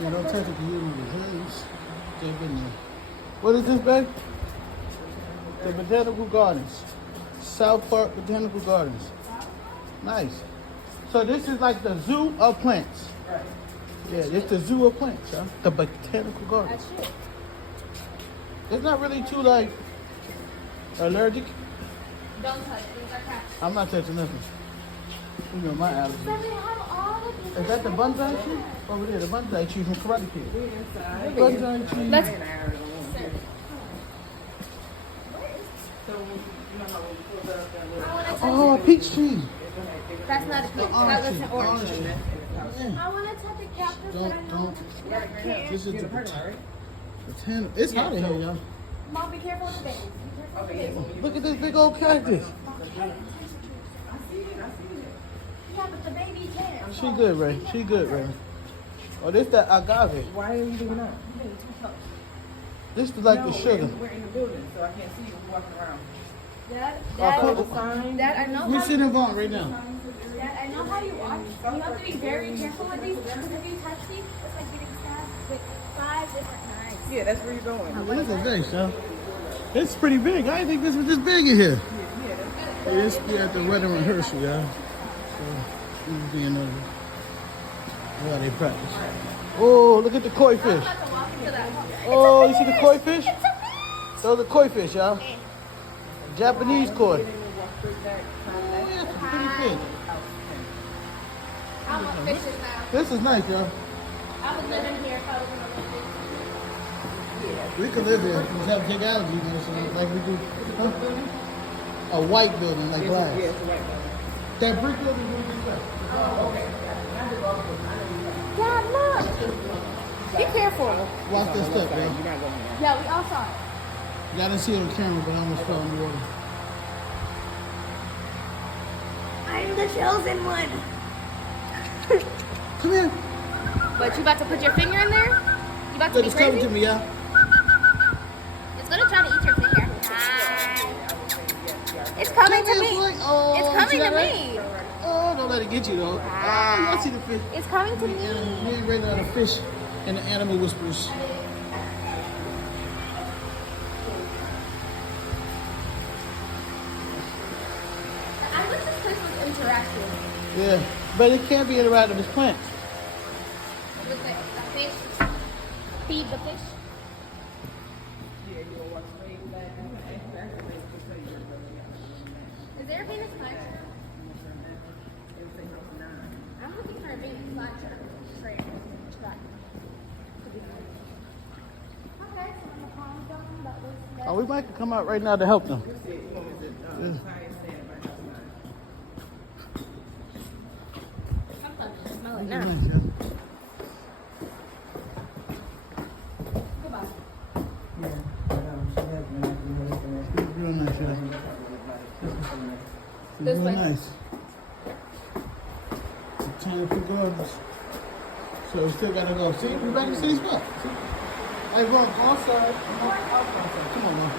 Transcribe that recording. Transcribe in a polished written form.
Yeah, don't touch it to you with the hands. They've been there. What is this, babe? The Botanical Gardens. South Park Botanical Gardens. Nice. So this is like the zoo of plants. Right. Yeah, it's the zoo of plants, huh? The Botanical Gardens. That's it. It's not really too like allergic. Don't touch it. Those are cracks. I'm not touching nothing. You know my allergy. But they have all of these. Is that the bonsai tree? Over there, the bonsai tree from Karate Kid. We inside. Bonsai tree. Let's- So, you know how we pulled up that little... I want to touch Oh, a it. peach tree. That's not a peach. That orange looks an tree, orange orange tree. tree. Yeah. I want to touch the cactus, but I Don't, know. don't. Right now. This is You're the in the parking lot, right? botanical. It's hot in here, y'all. Mom, be careful with the babies. Be careful with the Okay, babies. Look at this big old cactus. I see it. Yeah, but the baby can't. She good, Ray. She good, Ray. Oh, this that agave. Why are you doing that? This is like No, the sugar. We're in the building, so I can't see you walking around. Dad, Oh, The sign. Dad, I know We how. sit in Vaughn right now. Dad, I know how you watch. You have to be very careful with these because if you touch these, it's like getting stabbed with 5 different knives. Yeah, that's where you're going. Look at this, y'all. It's pretty big. I didn't think this was this big in here. Hey, this be at the wedding rehearsal, y'all. So, this being over. Well, they practice. Oh, look at the koi fish. I'm about to walk into that. Oh, you see the koi fish? It's a fish. Those are koi fish, y'all. Okay. Japanese koi. Walk straight back. Oh, yeah, it's pretty big. I'm a fishes now. This is nice, y'all. I was living here if I was in a We could live here. We just have to take allergy medicine like we do. Huh? A white building like glass. Yes, right. That brick building is really good. Dad, look. Be careful. Watch this step, You're y'all. not going there. Yeah, we all saw it. Y'all didn't see it on camera, but I almost fell in the water. I'm the chosen one. Come here. But you about to put your finger in there? You about to Look, be it's coming crazy? to me, y'all. It's gonna try to eat your finger. Hi. It's coming to Come here, me. boy. Oh, It's you coming see to that, right? me. Oh, don't let it get you, though. Oh, you see the fish. It's coming to Me me. and Ray are the fish and the animal whisperers. I wish this place was interactive Yeah, but it can't be interactive with plants. with the fish. Feed the fish. Is there a Venus flytrap? I'm looking for a Venus flytrap. Track. Okay, so I'm gonna calm down about this. Oh, we might come out right now to help them. I'm starting to smell it Nice, now. yeah. Goodbye. It's real nice, yeah. It's This real way. nice. Botanical Gardens. So we still gotta go. See, we back in the same spot. See? Hey, Ron, outside. Come on, man.